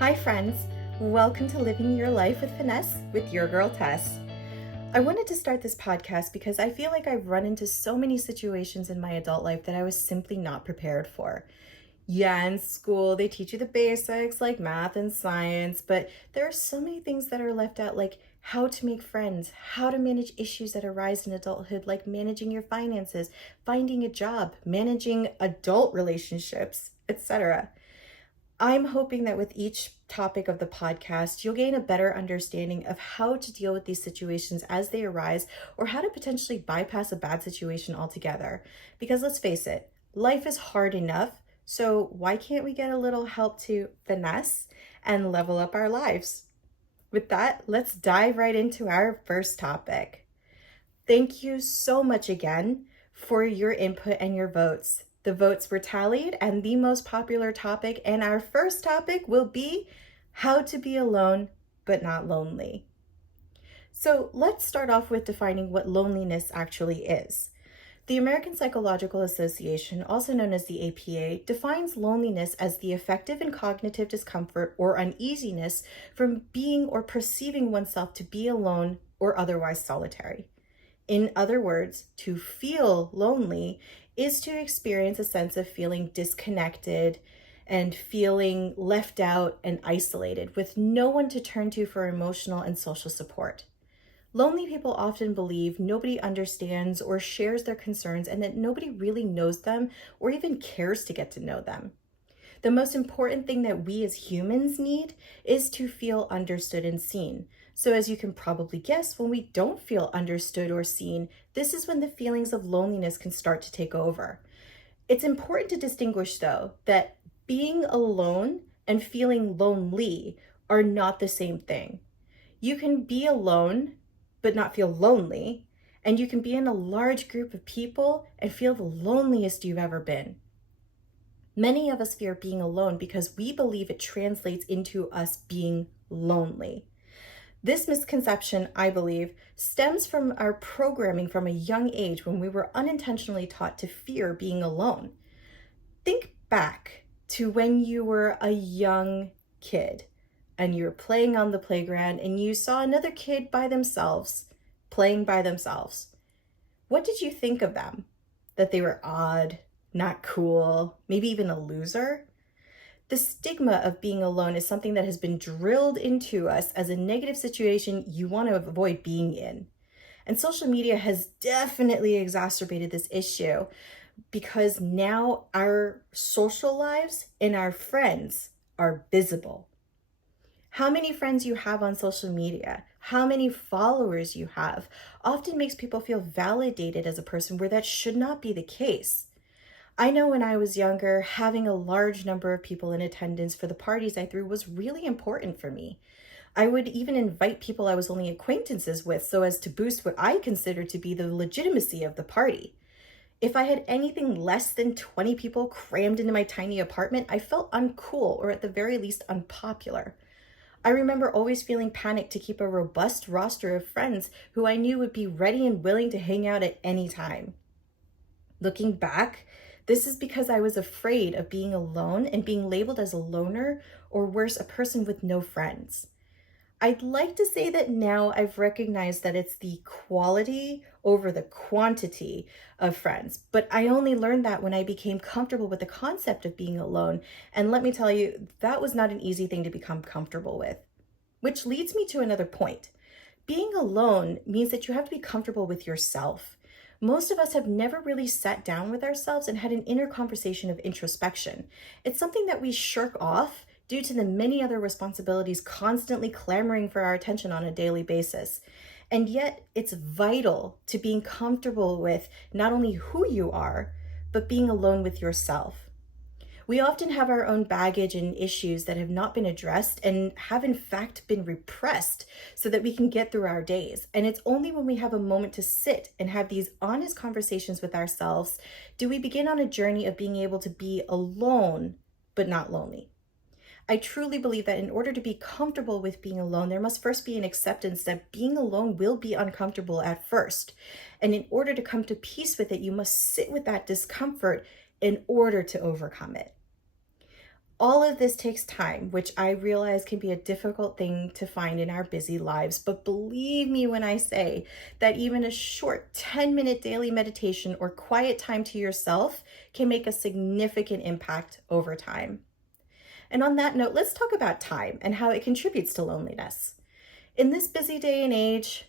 Hi friends, welcome to Living Your Life with Finesse with your girl Tess. I wanted to start this podcast because I feel like I've run into so many situations in my adult life that I was simply not prepared for. Yeah, in school they teach you the basics like math and science, but there are so many things that are left out, like how to make friends, how to manage issues that arise in adulthood, like managing your finances, finding a job, managing adult relationships, etc. I'm hoping that with each topic of the podcast, you'll gain a better understanding of how to deal with these situations as they arise, or how to potentially bypass a bad situation altogether. Because let's face it, life is hard enough, so why can't we get a little help to finesse and level up our lives? With that, let's dive right into our first topic. Thank you so much again for your input and your votes. The votes were tallied, and the most popular topic and our first topic will be how to be alone but not lonely. So let's start off with defining what loneliness actually is. The American Psychological Association, also known as the APA, defines loneliness as the affective and cognitive discomfort or uneasiness from being or perceiving oneself to be alone or otherwise solitary. In other words, to feel lonely is to experience a sense of feeling disconnected and feeling left out and isolated with no one to turn to for emotional and social support. Lonely people often believe nobody understands or shares their concerns and that nobody really knows them or even cares to get to know them. The most important thing that we as humans need is to feel understood and seen. So as you can probably guess, when we don't feel understood or seen, this is when the feelings of loneliness can start to take over. It's important to distinguish, though, that being alone and feeling lonely are not the same thing. You can be alone but not feel lonely, and you can be in a large group of people and feel the loneliest you've ever been. Many of us fear being alone because we believe it translates into us being lonely. This misconception, I believe, stems from our programming from a young age when we were unintentionally taught to fear being alone. Think back to when you were a young kid and you were playing on the playground and you saw another kid by themselves, playing by themselves. What did you think of them? That they were odd, not cool, maybe even a loser? The stigma of being alone is something that has been drilled into us as a negative situation you want to avoid being in. And social media has definitely exacerbated this issue because now our social lives and our friends are visible. How many friends you have on social media, how many followers you have, often makes people feel validated as a person where that should not be the case. I know when I was younger, having a large number of people in attendance for the parties I threw was really important for me. I would even invite people I was only acquaintances with so as to boost what I considered to be the legitimacy of the party. If I had anything less than 20 people crammed into my tiny apartment, I felt uncool or at the very least unpopular. I remember always feeling panicked to keep a robust roster of friends who I knew would be ready and willing to hang out at any time. Looking back, this is because I was afraid of being alone and being labeled as a loner, or worse, a person with no friends. I'd like to say that now I've recognized that it's the quality over the quantity of friends, but I only learned that when I became comfortable with the concept of being alone. And let me tell you, that was not an easy thing to become comfortable with. Which leads me to another point. Being alone means that you have to be comfortable with yourself. Most of us have never really sat down with ourselves and had an inner conversation of introspection. It's something that we shirk off due to the many other responsibilities constantly clamoring for our attention on a daily basis. And yet, it's vital to being comfortable with not only who you are, but being alone with yourself. We often have our own baggage and issues that have not been addressed and have in fact been repressed so that we can get through our days. And it's only when we have a moment to sit and have these honest conversations with ourselves do we begin on a journey of being able to be alone, but not lonely. I truly believe that in order to be comfortable with being alone, there must first be an acceptance that being alone will be uncomfortable at first. And in order to come to peace with it, you must sit with that discomfort in order to overcome it. All of this takes time, which I realize can be a difficult thing to find in our busy lives. But believe me when I say that even a short 10-minute daily meditation or quiet time to yourself can make a significant impact over time. And on that note, let's talk about time and how it contributes to loneliness. In this busy day and age,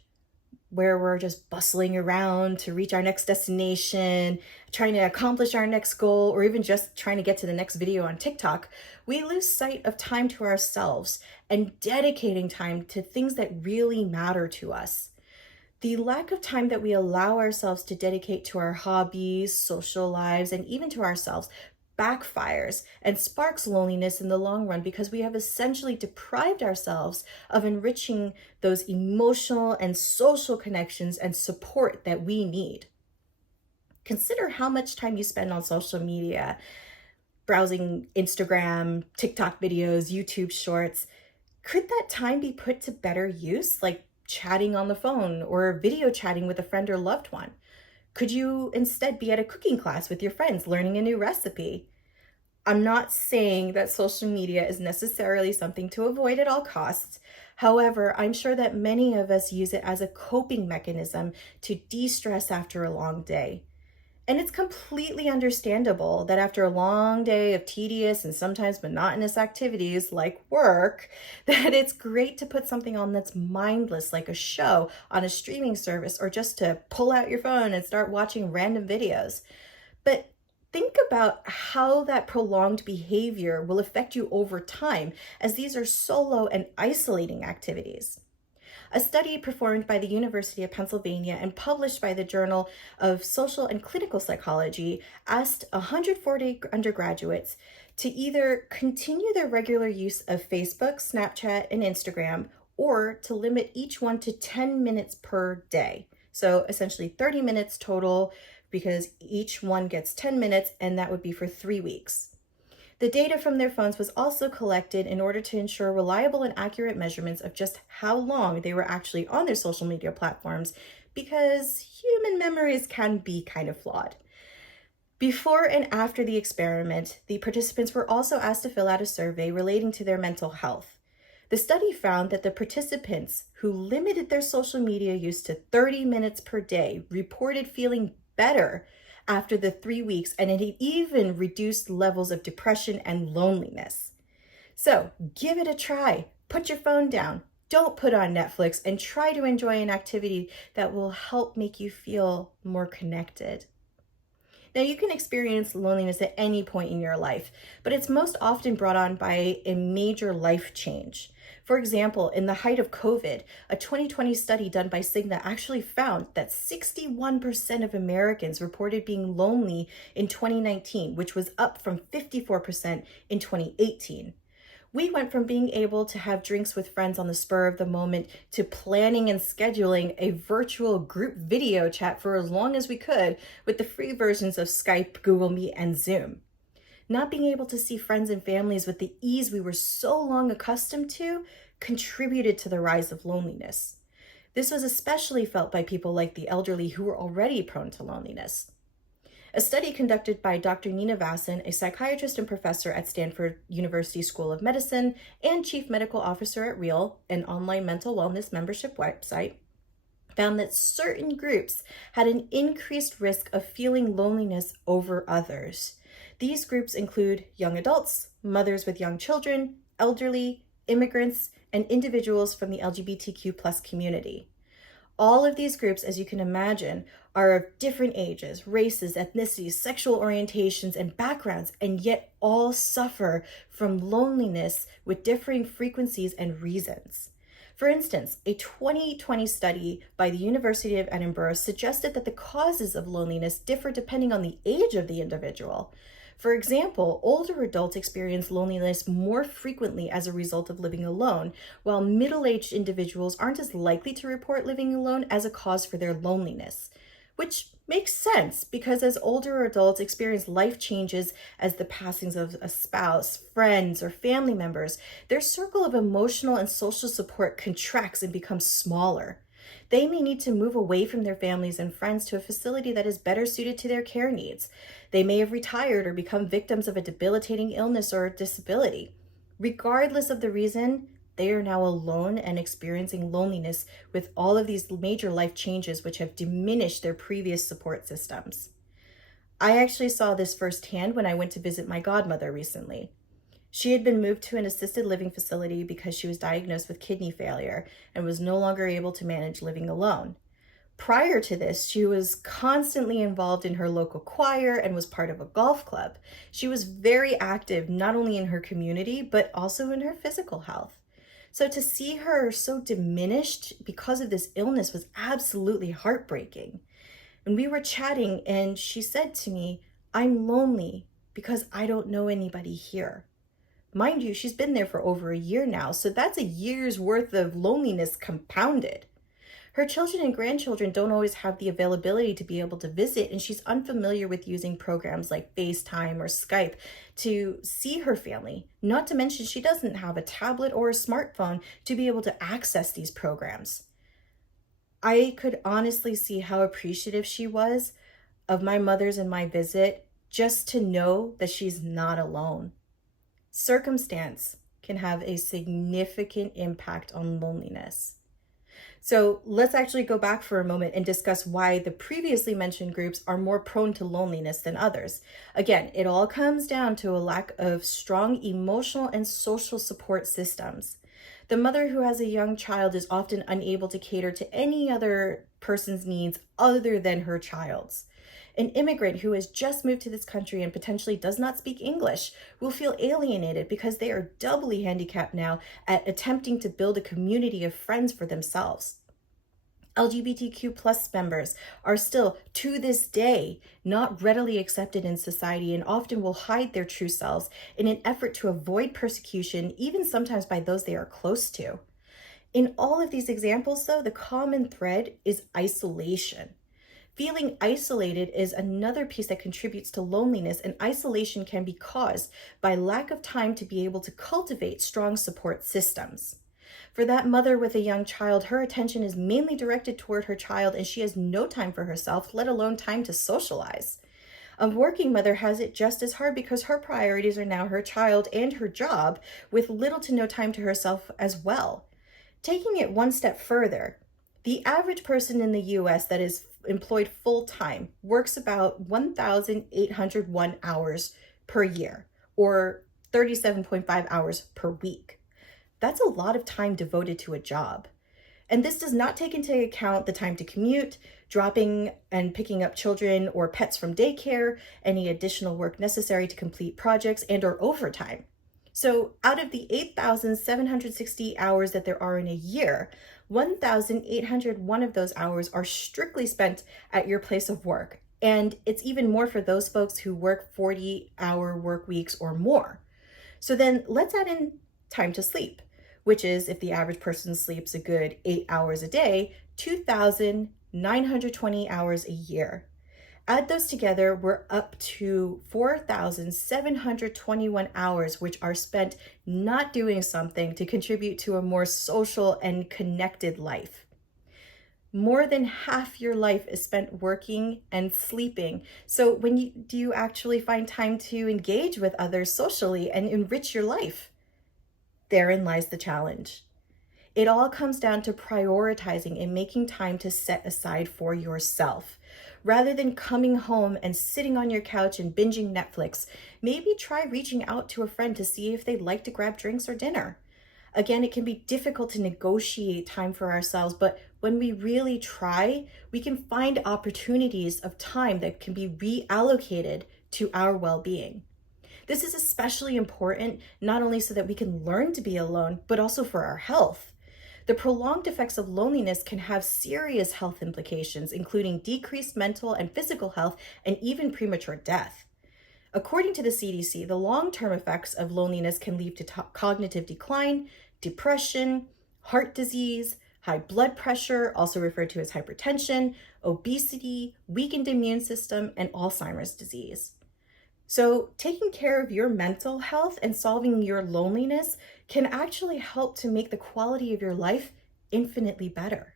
where we're just bustling around to reach our next destination, trying to accomplish our next goal, or even just trying to get to the next video on TikTok, we lose sight of time to ourselves and dedicating time to things that really matter to us. The lack of time that we allow ourselves to dedicate to our hobbies, social lives, and even to ourselves backfires and sparks loneliness in the long run because we have essentially deprived ourselves of enriching those emotional and social connections and support that we need. Consider how much time you spend on social media, browsing Instagram, TikTok videos, YouTube shorts. Could that time be put to better use, like chatting on the phone or video chatting with a friend or loved one? Could you instead be at a cooking class with your friends learning a new recipe? I'm not saying that social media is necessarily something to avoid at all costs. However, I'm sure that many of us use it as a coping mechanism to de-stress after a long day. And it's completely understandable that after a long day of tedious and sometimes monotonous activities like work, that it's great to put something on that's mindless, like a show on a streaming service, or just to pull out your phone and start watching random videos. But think about how that prolonged behavior will affect you over time, as these are solo and isolating activities. A study performed by the University of Pennsylvania and published by the Journal of Social and Clinical Psychology asked 140 undergraduates to either continue their regular use of Facebook, Snapchat, and Instagram, or to limit each one to 10 minutes per day. So essentially 30 minutes total, because each one gets 10 minutes, and that would be for 3 weeks. The data from their phones was also collected in order to ensure reliable and accurate measurements of just how long they were actually on their social media platforms, because human memories can be kind of flawed. Before and after the experiment, the participants were also asked to fill out a survey relating to their mental health. The study found that the participants who limited their social media use to 30 minutes per day reported feeling better after the 3 weeks, and it even reduced levels of depression and loneliness. So give it a try. Put your phone down. Don't put on Netflix, and try to enjoy an activity that will help make you feel more connected. Now, you can experience loneliness at any point in your life, but it's most often brought on by a major life change. For example, in the height of COVID, a 2020 study done by Cigna actually found that 61% of Americans reported being lonely in 2019, which was up from 54% in 2018. We went from being able to have drinks with friends on the spur of the moment to planning and scheduling a virtual group video chat for as long as we could with the free versions of Skype, Google Meet, and Zoom. Not being able to see friends and families with the ease we were so long accustomed to contributed to the rise of loneliness. This was especially felt by people like the elderly, who were already prone to loneliness. A study conducted by Dr. Nina Vassen, a psychiatrist and professor at Stanford University School of Medicine and chief medical officer at Real, an online mental wellness membership website, found that certain groups had an increased risk of feeling loneliness over others. These groups include young adults, mothers with young children, elderly, immigrants, and individuals from the LGBTQ+ community. All of these groups, as you can imagine, are of different ages, races, ethnicities, sexual orientations, and backgrounds, and yet all suffer from loneliness with differing frequencies and reasons. For instance, a 2020 study by the University of Edinburgh suggested that the causes of loneliness differ depending on the age of the individual. For example, older adults experience loneliness more frequently as a result of living alone, while middle-aged individuals aren't as likely to report living alone as a cause for their loneliness. Which makes sense, because as older adults experience life changes as the passings of a spouse, friends, or family members, their circle of emotional and social support contracts and becomes smaller. They may need to move away from their families and friends to a facility that is better suited to their care needs. They may have retired or become victims of a debilitating illness or disability. Regardless of the reason, they are now alone and experiencing loneliness with all of these major life changes which have diminished their previous support systems. I actually saw this firsthand when I went to visit my godmother recently. She had been moved to an assisted living facility because she was diagnosed with kidney failure and was no longer able to manage living alone. Prior to this, she was constantly involved in her local choir and was part of a golf club. She was very active, not only in her community, but also in her physical health. So to see her so diminished because of this illness was absolutely heartbreaking. And we were chatting, and she said to me, "I'm lonely because I don't know anybody here." Mind you, she's been there for over a year now, so that's a year's worth of loneliness compounded. Her children and grandchildren don't always have the availability to be able to visit, and she's unfamiliar with using programs like FaceTime or Skype to see her family. Not to mention, she doesn't have a tablet or a smartphone to be able to access these programs. I could honestly see how appreciative she was of my mother's and my visit, just to know that she's not alone. Circumstance can have a significant impact on loneliness. So let's actually go back for a moment and discuss why the previously mentioned groups are more prone to loneliness than others. Again, it all comes down to a lack of strong emotional and social support systems. The mother who has a young child is often unable to cater to any other person's needs other than her child's. An immigrant who has just moved to this country and potentially does not speak English will feel alienated because they are doubly handicapped now at attempting to build a community of friends for themselves. LGBTQ plus members are still, to this day, not readily accepted in society and often will hide their true selves in an effort to avoid persecution, even sometimes by those they are close to. In all of these examples, though, the common thread is isolation. Feeling isolated is another piece that contributes to loneliness, and isolation can be caused by lack of time to be able to cultivate strong support systems. For that mother with a young child, her attention is mainly directed toward her child, and she has no time for herself, let alone time to socialize. A working mother has it just as hard because her priorities are now her child and her job, with little to no time to herself as well. Taking it one step further, the average person in the US that is employed full-time works about 1,801 hours per year, or 37.5 hours per week. That's a lot of time devoted to a job. And this does not take into account the time to commute, dropping and picking up children or pets from daycare, any additional work necessary to complete projects, and or overtime. So out of the 8,760 hours that there are in a year, 1,801 of those hours are strictly spent at your place of work. And it's even more for those folks who work 40-hour work weeks or more. So then let's add in time to sleep, which is, if the average person sleeps a good 8 hours a day, 2,920 hours a year. Add those together, we're up to 4,721 hours, which are spent not doing something to contribute to a more social and connected life. More than half your life is spent working and sleeping. So do you actually find time to engage with others socially and enrich your life? Therein lies the challenge. It all comes down to prioritizing and making time to set aside for yourself. Rather than coming home and sitting on your couch and binging Netflix, maybe try reaching out to a friend to see if they'd like to grab drinks or dinner. Again, it can be difficult to negotiate time for ourselves, but when we really try, we can find opportunities of time that can be reallocated to our well-being. This is especially important, not only so that we can learn to be alone, but also for our health. The prolonged effects of loneliness can have serious health implications, including decreased mental and physical health and even premature death. According to the CDC, the long-term effects of loneliness can lead to cognitive decline, depression, heart disease, high blood pressure, also referred to as hypertension, obesity, weakened immune system, and Alzheimer's disease. So taking care of your mental health and solving your loneliness can actually help to make the quality of your life infinitely better.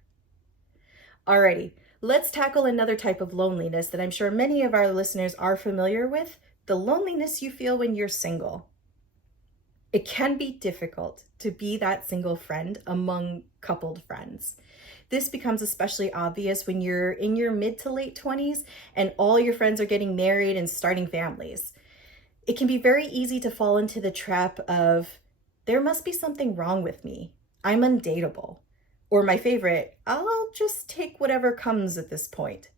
Alrighty, let's tackle another type of loneliness that I'm sure many of our listeners are familiar with, the loneliness you feel when you're single. It can be difficult to be that single friend among coupled friends. This becomes especially obvious when you're in your mid to late 20s and all your friends are getting married and starting families. It can be very easy to fall into the trap of, there must be something wrong with me. I'm undateable. Or my favorite, I'll just take whatever comes at this point.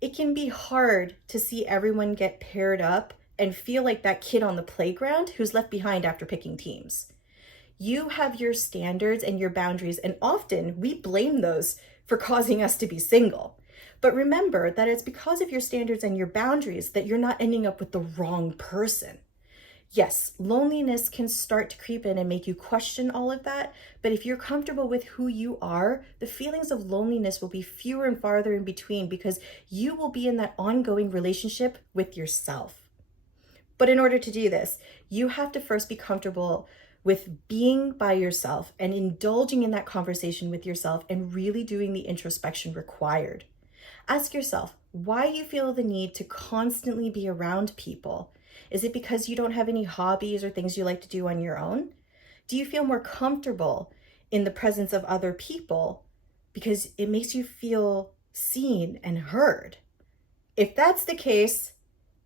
It can be hard to see everyone get paired up and feel like that kid on the playground who's left behind after picking teams. You have your standards and your boundaries, and often we blame those for causing us to be single. But remember that it's because of your standards and your boundaries that you're not ending up with the wrong person. Yes, loneliness can start to creep in and make you question all of that, but if you're comfortable with who you are, the feelings of loneliness will be fewer and farther in between because you will be in that ongoing relationship with yourself. But in order to do this, you have to first be comfortable with being by yourself and indulging in that conversation with yourself and really doing the introspection required. Ask yourself why you feel the need to constantly be around people. Is it because you don't have any hobbies or things you like to do on your own? Do you feel more comfortable in the presence of other people because it makes you feel seen and heard? If that's the case,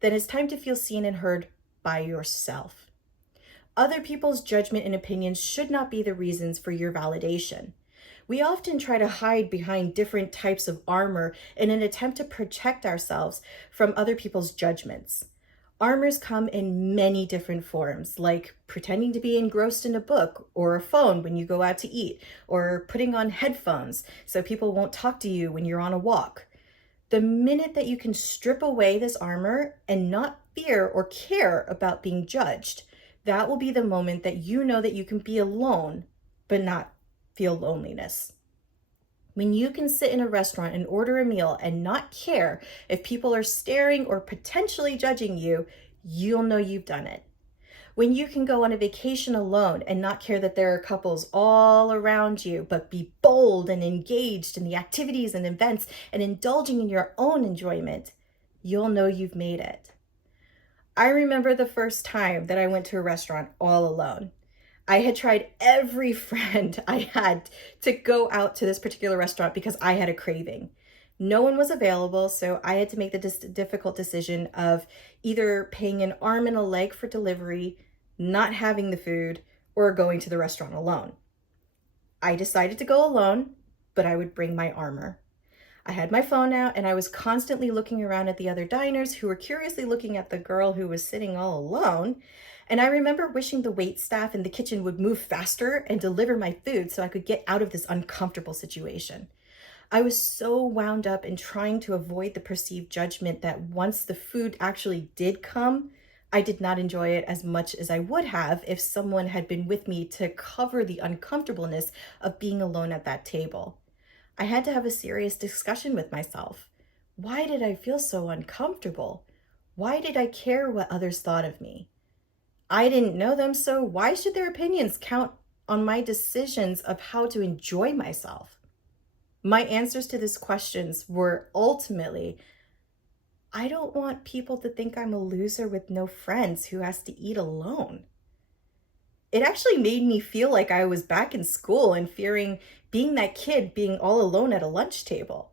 then it's time to feel seen and heard by yourself. Other people's judgment and opinions should not be the reasons for your validation. We often try to hide behind different types of armor in an attempt to protect ourselves from other people's judgments. Armors come in many different forms, like pretending to be engrossed in a book or a phone when you go out to eat, or putting on headphones so people won't talk to you when you're on a walk. The minute that you can strip away this armor and not fear or care about being judged, that will be the moment that you know that you can be alone, but not feel loneliness. When you can sit in a restaurant and order a meal and not care if people are staring or potentially judging you, you'll know you've done it. When you can go on a vacation alone and not care that there are couples all around you, but be bold and engaged in the activities and events and indulging in your own enjoyment, you'll know you've made it. I remember the first time that I went to a restaurant all alone. I had tried every friend I had to go out to this particular restaurant because I had a craving. No one was available, so I had to make the difficult decision of either paying an arm and a leg for delivery, not having the food, or going to the restaurant alone. I decided to go alone, but I would bring my armor. I had my phone out and I was constantly looking around at the other diners who were curiously looking at the girl who was sitting all alone. And I remember wishing the wait staff in the kitchen would move faster and deliver my food so I could get out of this uncomfortable situation. I was so wound up in trying to avoid the perceived judgment that once the food actually did come, I did not enjoy it as much as I would have if someone had been with me to cover the uncomfortableness of being alone at that table. I had to have a serious discussion with myself. Why did I feel so uncomfortable? Why did I care what others thought of me? I didn't know them, so why should their opinions count on my decisions of how to enjoy myself? My answers to these questions were ultimately, I don't want people to think I'm a loser with no friends who has to eat alone. It actually made me feel like I was back in school and fearing being that kid being all alone at a lunch table.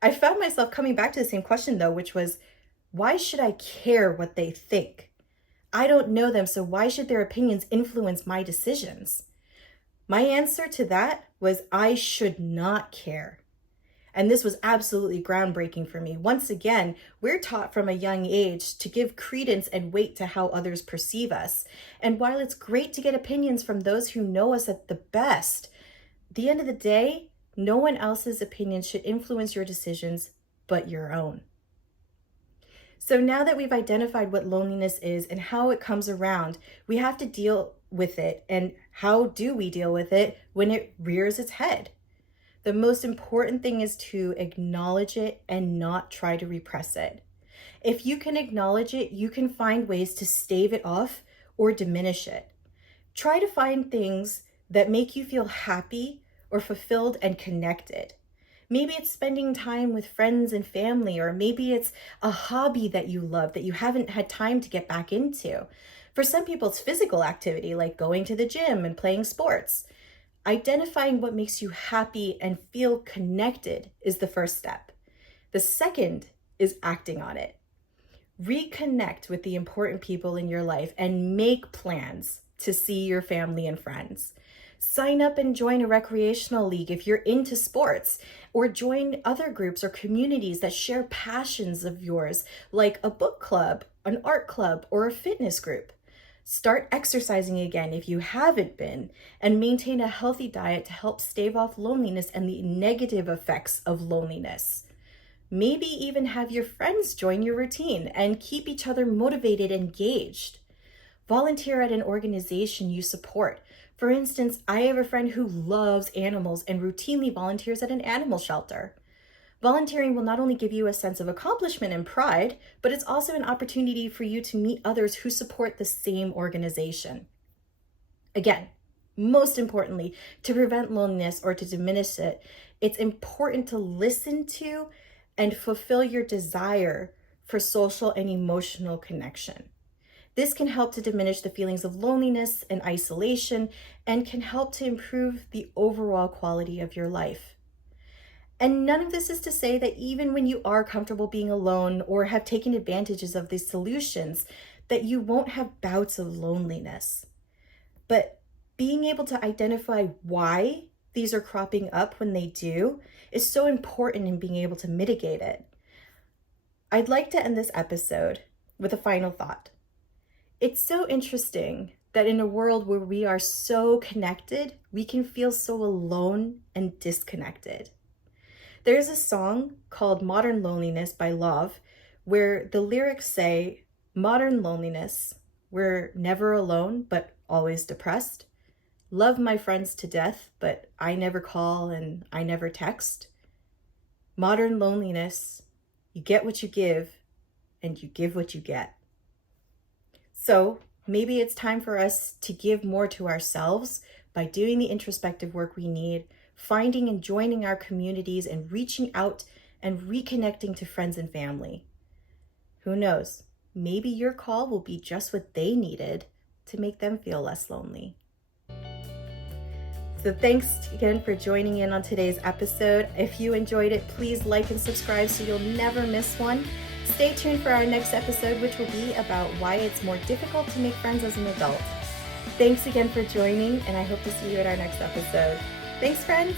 I found myself coming back to the same question though, which was, why should I care what they think? I don't know them, so why should their opinions influence my decisions? My answer to that was I should not care. And this was absolutely groundbreaking for me. Once again, we're taught from a young age to give credence and weight to how others perceive us. And while it's great to get opinions from those who know us at the best, at the end of the day, no one else's opinion should influence your decisions but your own. So now that we've identified what loneliness is and how it comes around, we have to deal with it. And how do we deal with it when it rears its head? The most important thing is to acknowledge it and not try to repress it. If you can acknowledge it, you can find ways to stave it off or diminish it. Try to find things that make you feel happy or fulfilled and connected. Maybe it's spending time with friends and family, or maybe it's a hobby that you love that you haven't had time to get back into. For some people, it's physical activity like going to the gym and playing sports. Identifying what makes you happy and feel connected is the first step. The second is acting on it. Reconnect with the important people in your life and make plans to see your family and friends. Sign up and join a recreational league if you're into sports, or join other groups or communities that share passions of yours, like a book club, an art club, or a fitness group. Start exercising again if you haven't been, and maintain a healthy diet to help stave off loneliness and the negative effects of loneliness. Maybe even have your friends join your routine and keep each other motivated and engaged. Volunteer at an organization you support. For instance, I have a friend who loves animals and routinely volunteers at an animal shelter. Volunteering will not only give you a sense of accomplishment and pride, but it's also an opportunity for you to meet others who support the same organization. Again, most importantly, to prevent loneliness or to diminish it, it's important to listen to and fulfill your desire for social and emotional connection. This can help to diminish the feelings of loneliness and isolation, and can help to improve the overall quality of your life. And none of this is to say that even when you are comfortable being alone or have taken advantages of these solutions, that you won't have bouts of loneliness. But being able to identify why these are cropping up when they do is so important in being able to mitigate it. I'd like to end this episode with a final thought. It's so interesting that in a world where we are so connected, we can feel so alone and disconnected. There's a song called Modern Loneliness by Love, where the lyrics say, "Modern loneliness, we're never alone, but always depressed. Love my friends to death, but I never call and I never text. Modern loneliness, you get what you give and you give what you get." So maybe it's time for us to give more to ourselves by doing the introspective work we need, finding and joining our communities, and reaching out and reconnecting to friends and family. Who knows? Maybe your call will be just what they needed to make them feel less lonely. So thanks again for joining in on today's episode. If you enjoyed it, please like and subscribe so you'll never miss one. Stay tuned for our next episode, which will be about why it's more difficult to make friends as an adult. Thanks again for joining, and I hope to see you at our next episode. Thanks, friends.